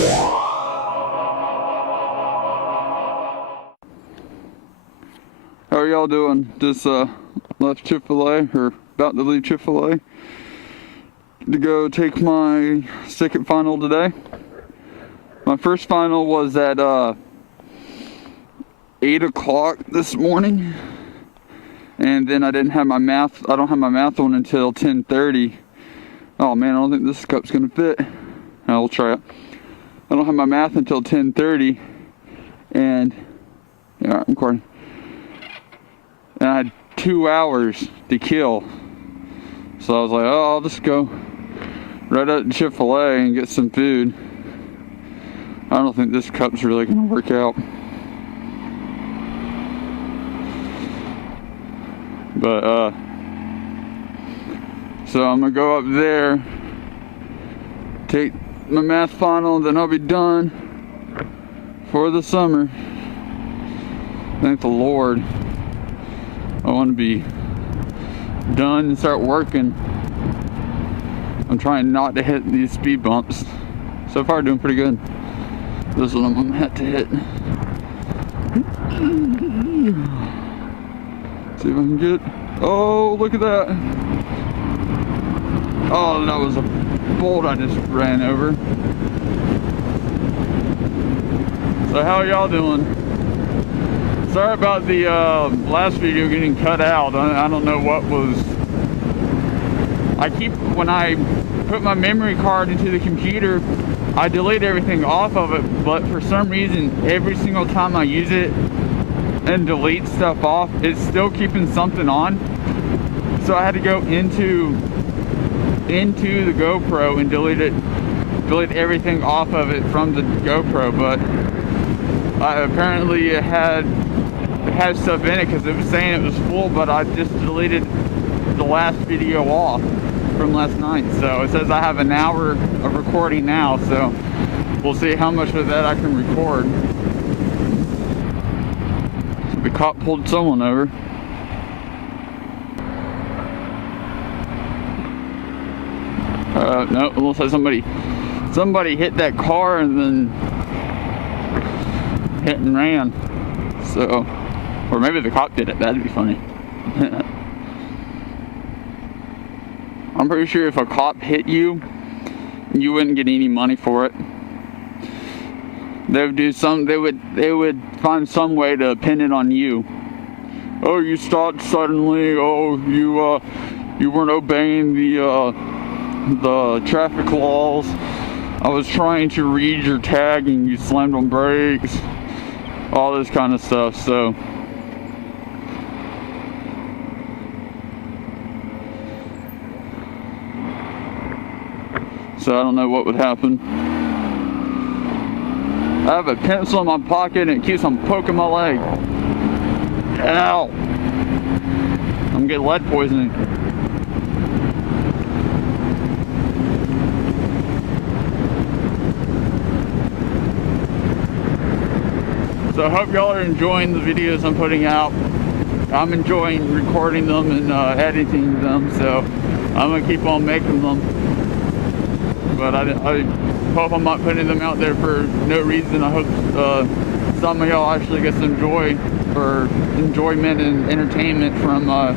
How are y'all doing? Just left Chick-fil-A, or about to leave Chick-fil-A to go take my second final today. My first final was at 8 o'clock this morning, and then I don't have my math on until 10:30. Oh man, I don't think this cup's gonna fit. I'll try it. I don't have my math until 10:30, and yeah, I'm recording. And I had 2 hours to kill. So I was like, oh, I'll just go right up to Chick-fil-A and get some food. I don't think this cup's really gonna work out. But, so I'm gonna go up there, take my math final, and then I'll be done for the summer. Thank the Lord. I want to be done and start working. I'm trying not to hit these speed bumps. So far, doing pretty good. This one I'm gonna have to hit. See if I can get. Oh, look at that! Oh, that was a bolt I just ran over. So how are y'all doing? Sorry about the last video getting cut out. I don't know what was. When I put my memory card into the computer, I delete everything off of it, but for some reason, every single time I use it and delete stuff off, it's still keeping something on. So I had to go into the GoPro and delete everything off of it from the GoPro, but apparently it had stuff in it because it was saying it was full, but I just deleted the last video off from last night. So it says I have an hour of recording now, so we'll see how much of that I can record. So the cop pulled someone over. No, it looks like somebody hit that car and then hit and ran. So, or maybe the cop did it. That'd be funny. I'm pretty sure if a cop hit you, you wouldn't get any money for it. They would find some way to pin it on you. Oh, you stopped suddenly. Oh, you weren't obeying the traffic laws. I was trying to read your tag and you slammed on brakes. All this kind of stuff. So I don't know what would happen. I have a pencil in my pocket and it keeps on poking my leg. Ow! I'm getting lead poisoning. So I hope y'all are enjoying the videos I'm putting out. I'm enjoying recording them and editing them, so I'm gonna keep on making them. But I hope I'm not putting them out there for no reason. I hope some of y'all actually get some joy or enjoyment and entertainment from my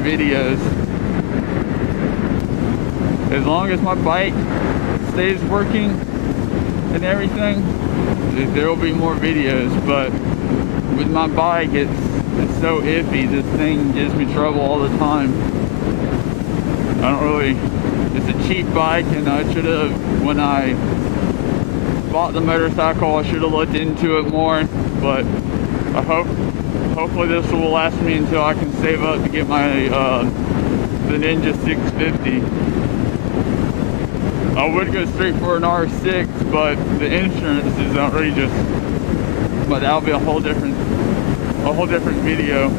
videos. As long as my bike stays working and everything, there will be more videos. But with my bike, it's so iffy. This thing gives me trouble all the time. It's a cheap bike, and I should have, when I bought the motorcycle, I should have looked into it more. But hopefully this will last me until I can save up to get my the Ninja 650. I would go straight for an R6, but the insurance is outrageous. But that'll be a whole different video.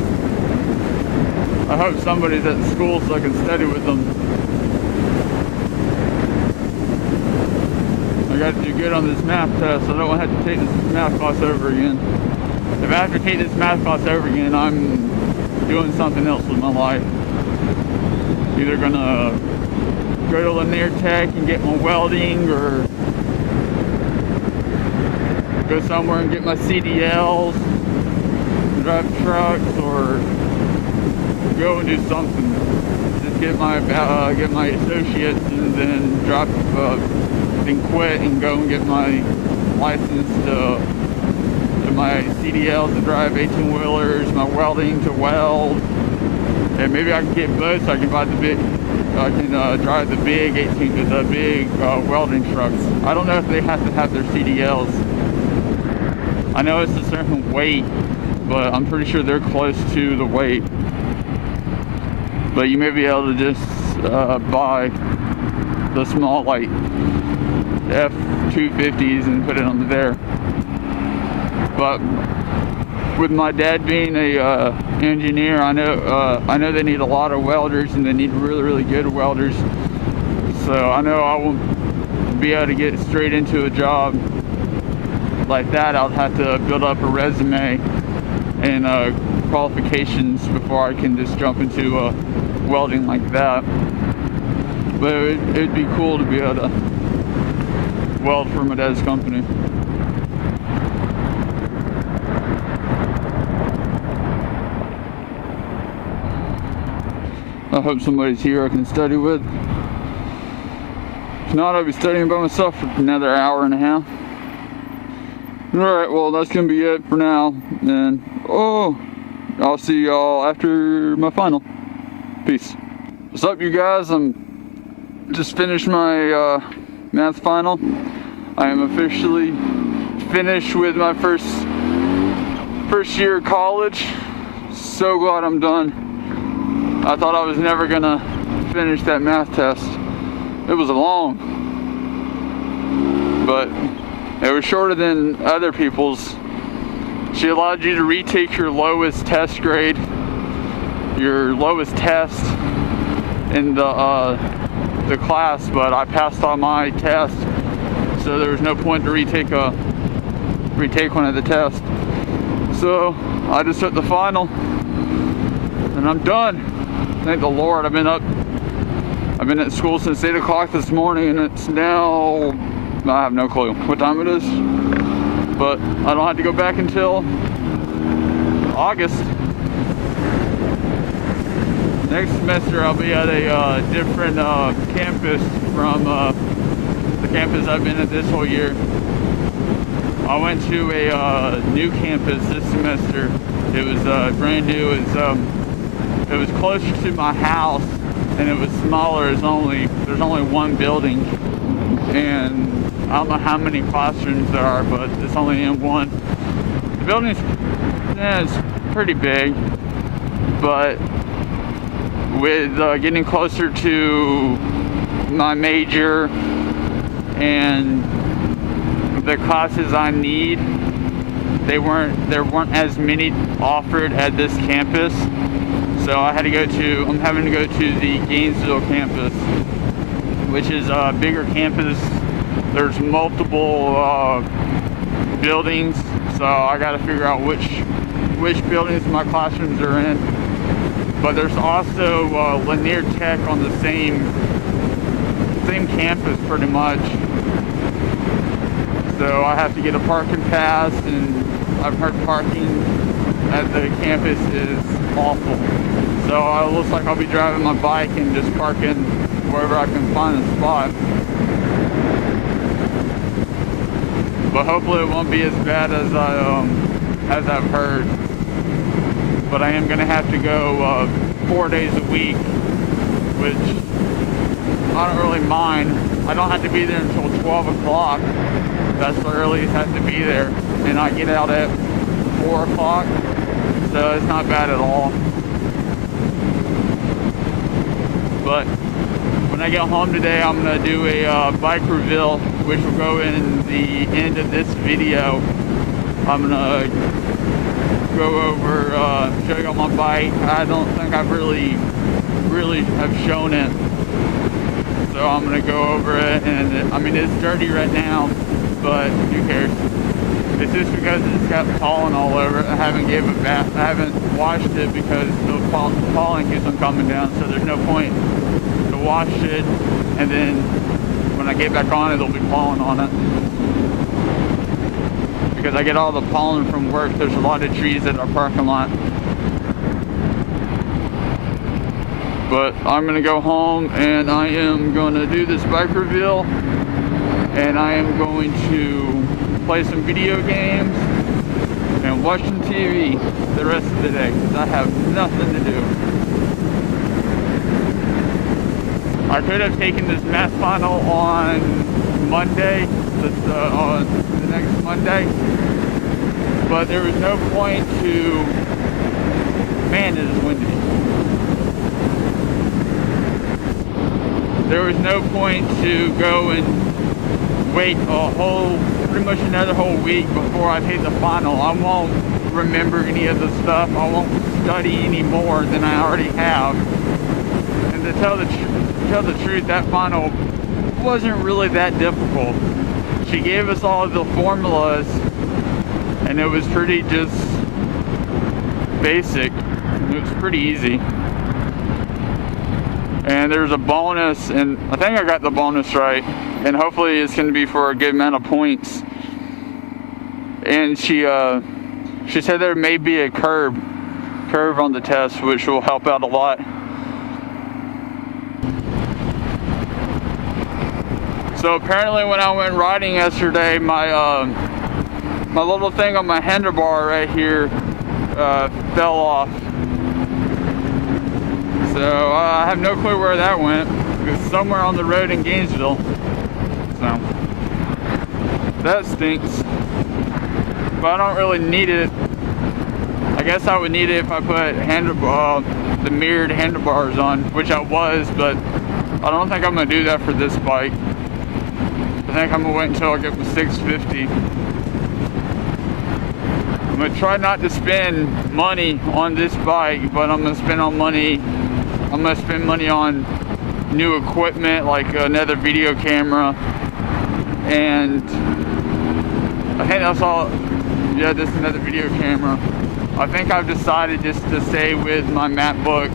I hope somebody's at school so I can study with them. I got to do good on this math test, so I don't want to have to take this math class over again. If I have to take this math class over again, I'm doing something else with my life. Either gonna go to Lanier Tech and get my welding, or go somewhere and get my CDLs, drive trucks, or go and do something. Just get my associates and then then quit and go and get my license to my CDLs to drive 18-wheelers, my welding to weld, and maybe I can get both. So I can buy the big. I can drive the big welding trucks. I don't know if they have to have their CDLs. I know it's a certain weight, but I'm pretty sure they're close to the weight. But you may be able to just buy the small, like, F-250s and put it on there. But with my dad being a engineer, I know they need a lot of welders, and they need really, really good welders. So I know I won't be able to get straight into a job like that. I'll have to build up a resume and qualifications before I can just jump into welding like that. But it'd be cool to be able to weld for my dad's company. I hope somebody's here I can study with. If not, I'll be studying by myself for another hour and a half. Alright, well, that's gonna be it for now. And, I'll see y'all after my final. Peace. What's up, you guys? I'm just finished my math final. I am officially finished with my first year of college. So glad I'm done. I thought I was never gonna finish that math test. It was long, but it was shorter than other people's. She allowed you to retake your lowest test grade, your lowest test in the class, but I passed on my test, so there was no point to retake one of the tests. So I just took the final, and I'm done. Thank the Lord. I've been at school since 8 o'clock this morning, and it's now, I have no clue what time it is, but I don't have to go back until August. Next semester I'll be at a different campus from the campus I've been at this whole year. I went to a new campus this semester. It was brand new. It was closer to my house, and it was smaller. There's only one building, and I don't know how many classrooms there are, but it's only in one. The building's it's pretty big, but with getting closer to my major and the classes I need, there weren't as many offered at this campus. So I'm having to go to the Gainesville campus, which is a bigger campus. There's multiple buildings, so I got to figure out which buildings my classrooms are in. But there's also Lanier Tech on the same campus, pretty much. So I have to get a parking pass, and I've heard parking at the campus is awful. So it looks like I'll be driving my bike and just parking wherever I can find a spot. But hopefully it won't be as bad as I've heard. But I am gonna have to go 4 days a week, which I don't really mind. I don't have to be there until 12 o'clock. That's the earliest I have to be there, and I get out at 4 o'clock, so it's not bad at all. But when I get home today, I'm gonna do a bike reveal, which will go in the end of this video. I'm gonna go over, show you on my bike. I don't think I've really have shown it, so I'm gonna go over it. And I mean, it's dirty right now, but who cares? It's just because it's got pollen all over it. I haven't gave it bath. I haven't washed it because the pollen keeps on coming down, so there's no point to wash it, and then when I get back on it, there'll be pollen on it. because I get all the pollen from work. There's a lot of trees at our parking lot. But I'm gonna go home and I am gonna do this bike reveal, and I am going to play some video games and watch some TV the rest of the day because I have nothing to do. I could have taken this math final on Monday, on the next Monday, but there was no point to, man, it is windy. There was no point to go and wait pretty much another whole week before I take the final. I won't remember any of the stuff. I won't study any more than I already have. And to tell the truth, that final wasn't really that difficult. She gave us all of the formulas, and it was pretty just basic. It was pretty easy. And there's a bonus, and I think I got the bonus right, and hopefully it's going to be for a good amount of points. And she said there may be a curve on the test, which will help out a lot. So apparently when I went riding yesterday, my little thing on my handlebar right here fell off. So I have no clue where that went. It's somewhere on the road in Gainesville. So that stinks. But I don't really need it. I guess I would need it if I put the mirrored handlebars on, which I was, but I don't think I'm gonna do that for this bike. I think I'm gonna wait until I get the 650. I'm gonna try not to spend money on this bike, but I'm gonna spend money on new equipment like another video camera, and I think that's all. Yeah, just another video camera. I think I've decided just to stay with my MacBook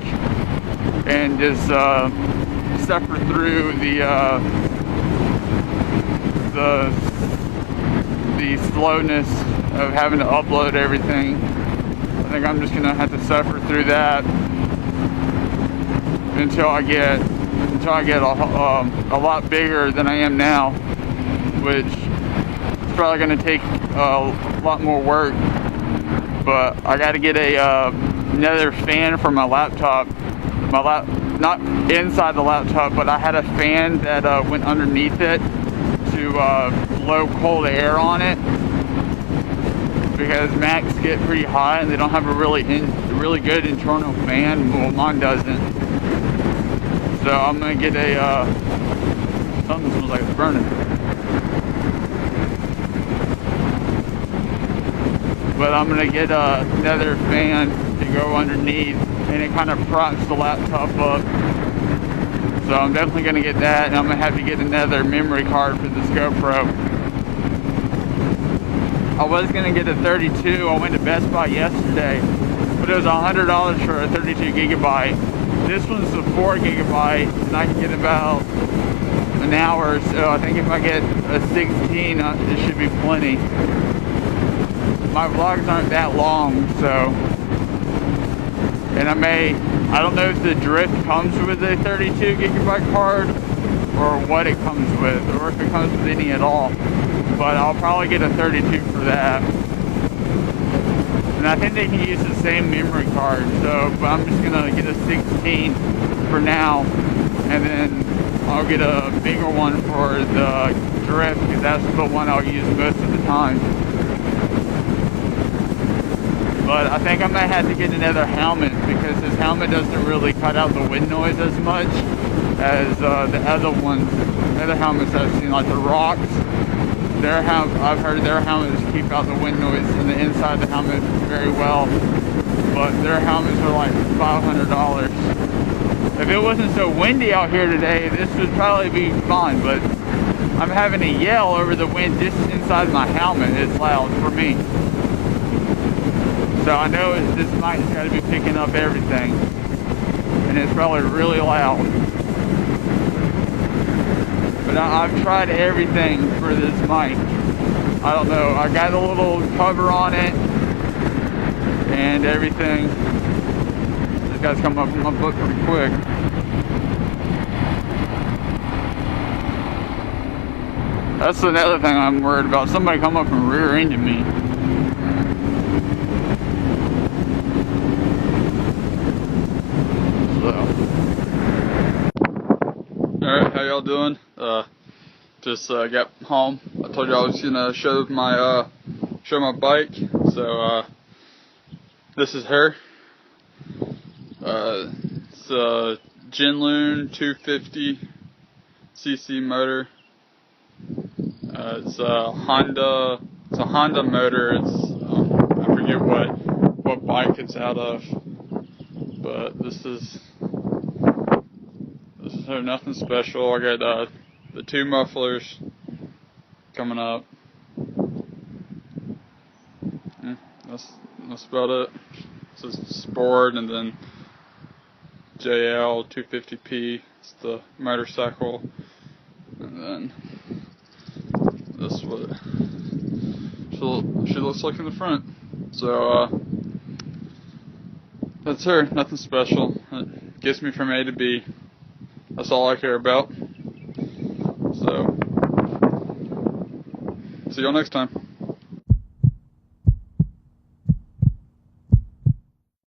and just suffer through the slowness of having to upload everything. I think I'm just gonna have to suffer through that until I get a lot bigger than I am now, which is probably gonna take a lot more work. But I got to get another fan for my laptop. Not inside the laptop, but I had a fan that went underneath it to blow cold air on it, because Macs get pretty hot and they don't have a really good internal fan. Well, mine doesn't. So I'm gonna get something that smells like it's burning. But I'm gonna get another fan to go underneath, and it kind of props the laptop up. So I'm definitely gonna get that, and I'm gonna have to get another memory card for this GoPro. I was gonna get a 32. I went to Best Buy yesterday, but it was $100 for a 32 gigabyte. This one's a 4 gigabyte, and I can get about an hour. So I think if I get a 16, it should be plenty. My vlogs aren't that long, so, and I don't know if the Drift comes with a 32 gigabyte card or what it comes with, or if it comes with any at all, but I'll probably get a 32 for that. And I think they can use the same memory card, so, but I'm just gonna get a 16 for now, and then I'll get a bigger one for the Drift, because that's the one I'll use most of the time. But I think I might have to get another helmet, because this helmet doesn't really cut out the wind noise as much as the other helmets I've seen, like the Rocks. I've heard their helmets keep out the wind noise in the inside of the helmet very well, but their helmets are like $500. If it wasn't so windy out here today, this would probably be fine, but I'm having to yell over the wind just inside my helmet. It's loud for me. So I know this mic's got to be picking up everything, and it's probably really loud. But I've tried everything for this mic, I don't know. I got a little cover on it and everything. This guy's coming up on my foot pretty quick. That's another thing I'm worried about. Somebody come up and rear-ended me. Alright, how y'all doing? Just got home. I told you I was gonna show my bike. So this is her. It's a Jinloon 250cc motor. It's a Honda motor. It's I forget what bike it's out of, but this is her. Nothing special. I got the 2 mufflers coming up. That's about it. This is Sport, and then JL 250p. It's the motorcycle, and then this is what she looks like in the front. So that's her. Nothing special. It gets me from A to B. That's all I care about. So see y'all next time.